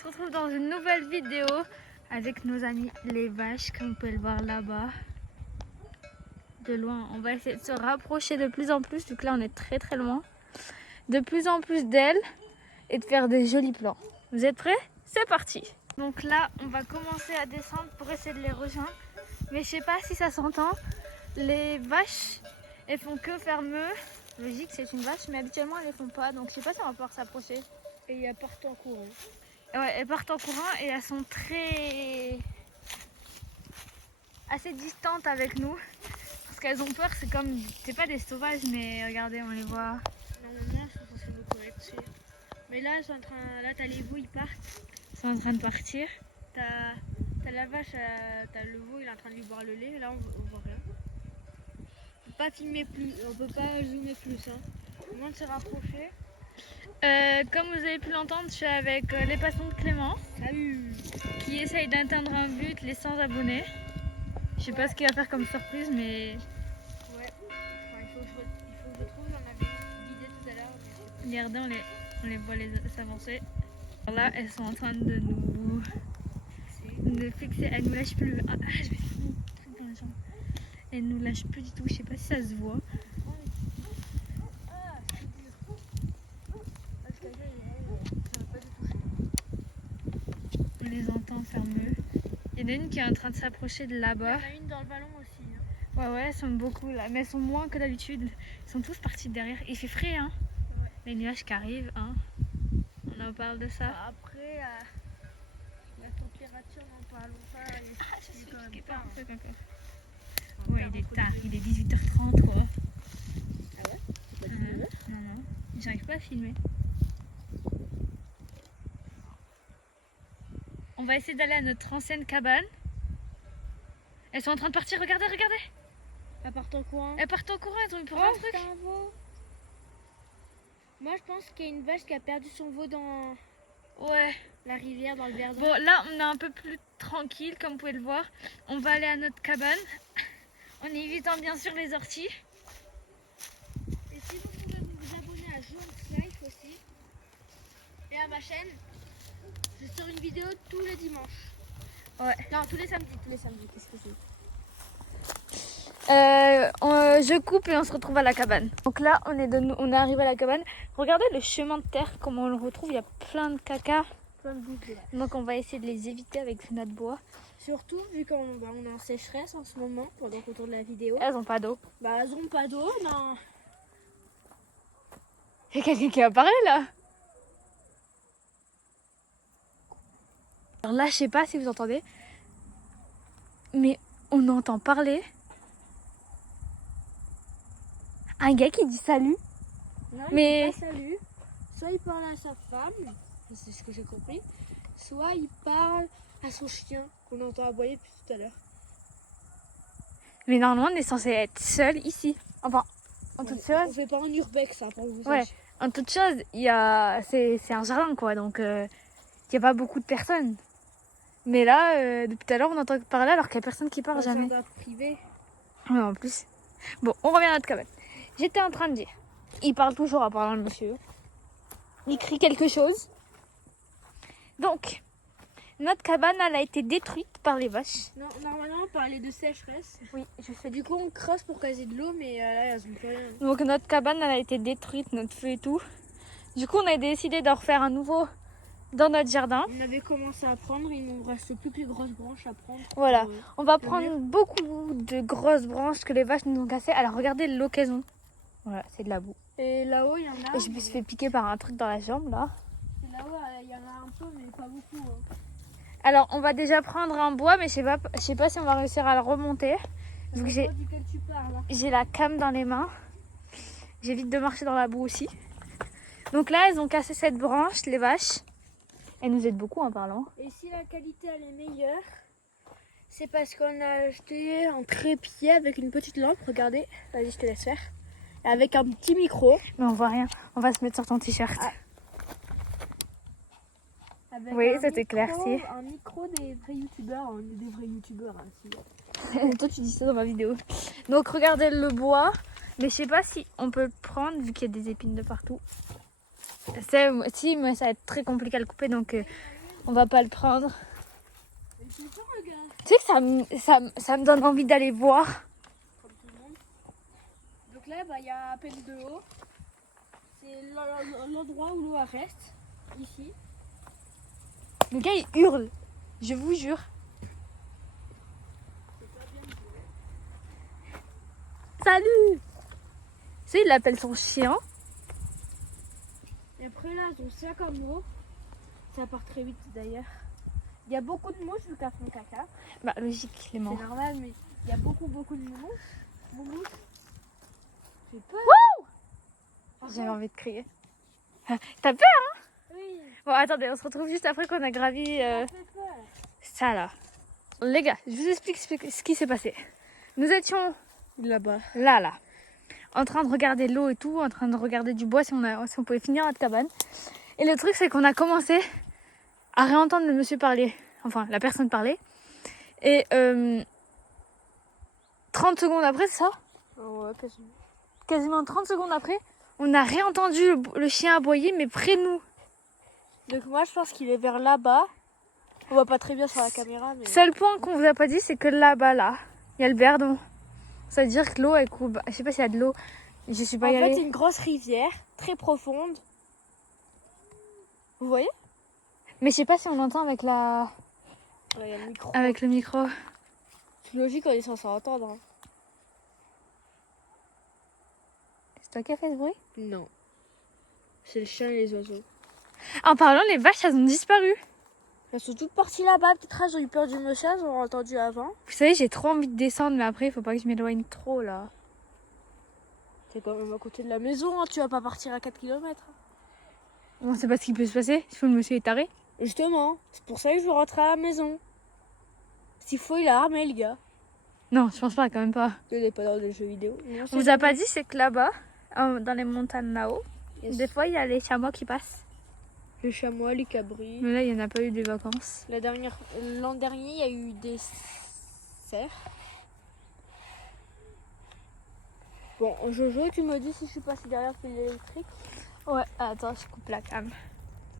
se retrouve dans une nouvelle vidéo avec nos amis les vaches, comme vous pouvez le voir là-bas. De loin, on va essayer de se rapprocher de plus en plus, vu que là on est très loin. De plus en plus d'elles et de faire des jolis plans. Vous êtes prêts? C'est parti! Donc là, on va commencer à descendre pour essayer de les rejoindre. Mais je sais pas si ça s'entend. Les vaches, elles font que faire meuh. Logique, c'est une vache, mais habituellement elles ne font pas. Donc je sais pas si on va pouvoir s'approcher. Et elles partent en courant. Ouais, elles partent en courant et elles sont assez distantes avec nous. Parce qu'elles ont peur, c'est comme... C'est pas des sauvages, mais regardez, on les voit. Normalement, elles sont censées nous correcter. Mais là, elles sont en train... Là, t'as les veaux, ils partent. Ils sont en train de partir. T'as la vache, t'as le veau, il est en train de lui boire le lait. Là, on voit rien. On peut pas filmer plus, on peut pas zoomer plus. Hein. Au moins de se rapprocher. Comme vous avez pu l'entendre, je suis avec les passants de Clément. Salut! Qui essaye d'atteindre un but, les 100 abonnés. Je sais pas ce qu'il va faire comme surprise, mais... Ouais. Enfin, il faut que je retrouve, j'en avais une idée tout à l'heure. Regardez, on les voit s'avancer. Là, elles sont en train de nous fixer. Elles nous lâchent plus. Ah, je vais faire mon truc dans la jambe. Elles nous lâchent plus du tout. Je sais pas si ça se voit. Ah, c'est dur. Parce que ça va pas du toucher. On les entend faire mieux. Il y en a une qui est en train de s'approcher de là-bas. Il y en a une dans le ballon aussi. Hein. Ouais, elles sont beaucoup là. Mais elles sont moins que d'habitude. Ils sont tous partis derrière. Il fait frais, hein. Ouais. Les nuages qui arrivent, hein. On en parle de ça. Après, la température, n'en parlons pas. Ah, je suis quand même piquée pas. par un truc encore. Enfin, Ouais, il est tard. Il est 18h30, quoi. Ah ouais? C'est pas 19 heures? Non. J'arrive pas à filmer. On va essayer d'aller à notre ancienne cabane. Elles sont en train de partir, regardez. Elles partent en courant. Elles partent en courant, elles ont eu pour Oh, un truc. c'est un veau. Moi, je pense qu'il y a une vache qui a perdu son veau dans Ouais. la rivière, dans le Verdon. Bon, là, on est un peu plus tranquille, comme vous pouvez le voir. On va aller à notre cabane. En évitant bien sûr les orties. Et si vous pouvez vous abonner à Jones Life aussi. Et à ma chaîne. Je sors une vidéo tous les dimanches. Ouais. Non, tous les samedis. Qu'est-ce que c'est? Je coupe et on se retrouve à la cabane. Donc là, on est arrivé à la cabane. Regardez le chemin de terre, comment on le retrouve. Il y a plein de caca. Plein de boucles là. Donc on va essayer de les éviter avec notre bois. Surtout vu qu'on est en sécheresse en ce moment pendant qu'on tourne la vidéo. Elles ont pas d'eau. Bah elles ont pas d'eau, non. Il y a quelqu'un qui apparaît là. Alors là, je sais pas si vous entendez, mais on entend parler un gars qui dit salut. Non, Mais- il dit pas salut. Soit il parle à sa femme, c'est ce que j'ai compris. Soit il parle à son chien qu'on entend aboyer depuis tout à l'heure. Mais normalement, on est censé être seul ici. Enfin, en toute On chose, fait pas un urbex ça pour vous. Ouais. en toute chose, c'est un jardin quoi, donc il y a pas beaucoup de personnes. Mais là, depuis tout à l'heure, on entend parler alors qu'il y a personne qui parle jamais. Jardin privé. Ouais, en plus. Bon, on revient à notre cabane. J'étais en train de dire. Il parle toujours à parler le monsieur. Il crie quelque chose. Donc, notre cabane, elle a été détruite par les vaches. Non, normalement on parlait de sécheresse. Oui, je sais. Du coup on creuse pour caser de l'eau, mais là elles ont plus rien. Donc, notre cabane, elle a été détruite, notre feu et tout. Du coup, on a décidé d'en refaire un nouveau dans notre jardin. On avait commencé à prendre, il nous reste plus que les grosses branches à prendre. Voilà. On va Le prendre beaucoup de grosses branches que les vaches nous ont cassées. Alors, regardez l'occasion. Voilà, c'est de la boue. Et là-haut il y en a. Et je me suis fait piquer par un truc dans la jambe, là. Et là-haut il y en a un peu, mais pas beaucoup. Hein. Alors, on va déjà prendre un bois, mais je sais pas si on va réussir à le remonter. Vu que C'est pas duquel tu parles. Hein. j'ai la canne dans les mains. J'évite de marcher dans la boue aussi. Donc là, elles ont cassé cette branche, les vaches. Elles nous aident beaucoup en parlant. Et si la qualité elle est meilleure, c'est parce qu'on a acheté un trépied avec une petite lampe. Regardez, vas-y, je te laisse faire. Et avec un petit micro. Mais on voit rien. On va se mettre sur ton t-shirt. Ah. Avec Oui, un ça micro- t'éclaircit. Un micro des vrais youtubeurs. On est des vrais youtubeurs. Hein, si. Toi, tu dis ça dans ma vidéo. Donc, regardez le bois. Mais je sais pas si on peut le prendre vu qu'il y a des épines de partout. Si, mais ça va être très compliqué à le couper. Donc, On va pas le prendre. Mais c'est ça, regarde. Tu sais que ça me donne envie d'aller voir. Comme tout le monde. Donc là, bah, il y a à peine de l'eau. C'est l'endroit où l'eau reste. Ici. Le gars il hurle. Je vous jure. Salut. Tu sais, il appelle son chien. Et après là, son sac à mots. Ça part très vite d'ailleurs. Il y a beaucoup de mouches vu qu'elles font caca. Bah logique, Clément. C'est normal, mais il y a beaucoup de mouches. J'ai peur. J'avais envie de crier. T'as peur? Oui, Bon, attendez, on se retrouve juste après qu'on a gravi ça fait peur. ça là. Les gars, je vous explique ce qui s'est passé. Nous étions Là-bas. là, en train de regarder l'eau et tout, en train de regarder du bois si on pouvait finir notre cabane. Et le truc, c'est qu'on a commencé à réentendre le monsieur parler, enfin la personne parler. Et 30 secondes après, c'est ça? Ouais, quasiment. Quasiment 30 secondes après, on a réentendu le chien aboyer, mais près de nous. Donc moi, je pense qu'il est vers là-bas. On voit pas très bien sur la caméra, mais... Seul point qu'on vous a pas dit, c'est que là-bas, là, il y a le Verdon. Ça veut dire que l'eau, elle coule. Je sais pas s'il y a de l'eau. Je suis pas En y fait, allée. c'est une grosse rivière, très profonde. Vous voyez? Mais je sais pas si on entend avec la... Il y a le micro. avec le micro. C'est logique, on est censé entendre. Hein. C'est toi qui as fait ce bruit? Non. C'est le chien et les oiseaux. En parlant, les vaches, elles ont disparu. Elles sont toutes parties là-bas. Peut-être elles ont eu peur du monsieur, elles ont entendu avant. Vous savez, j'ai trop envie de descendre, mais après, il faut pas que je m'éloigne trop, là. C'est quand même à côté de la maison, hein. Tu vas pas partir à 4 km. On sait pas ce qui peut se passer. Si le monsieur est taré. Justement, c'est pour ça que je veux rentrer à la maison. S'il faut, il a armé le gars. Non, je pense pas, quand même pas. Il n'est pas dans les jeux vidéo. Non, On vous a pas dit, c'est que là-bas, dans les montagnes là-haut, Yes. des fois, il y a les chamois qui passent. Les chamois, les cabris. Mais là, il y en a pas eu des vacances. L'an dernier, il y a eu des cerfs. Bon, Jojo, tu me dis si je suis passée derrière le fil électrique. Ouais, attends, je coupe la cam.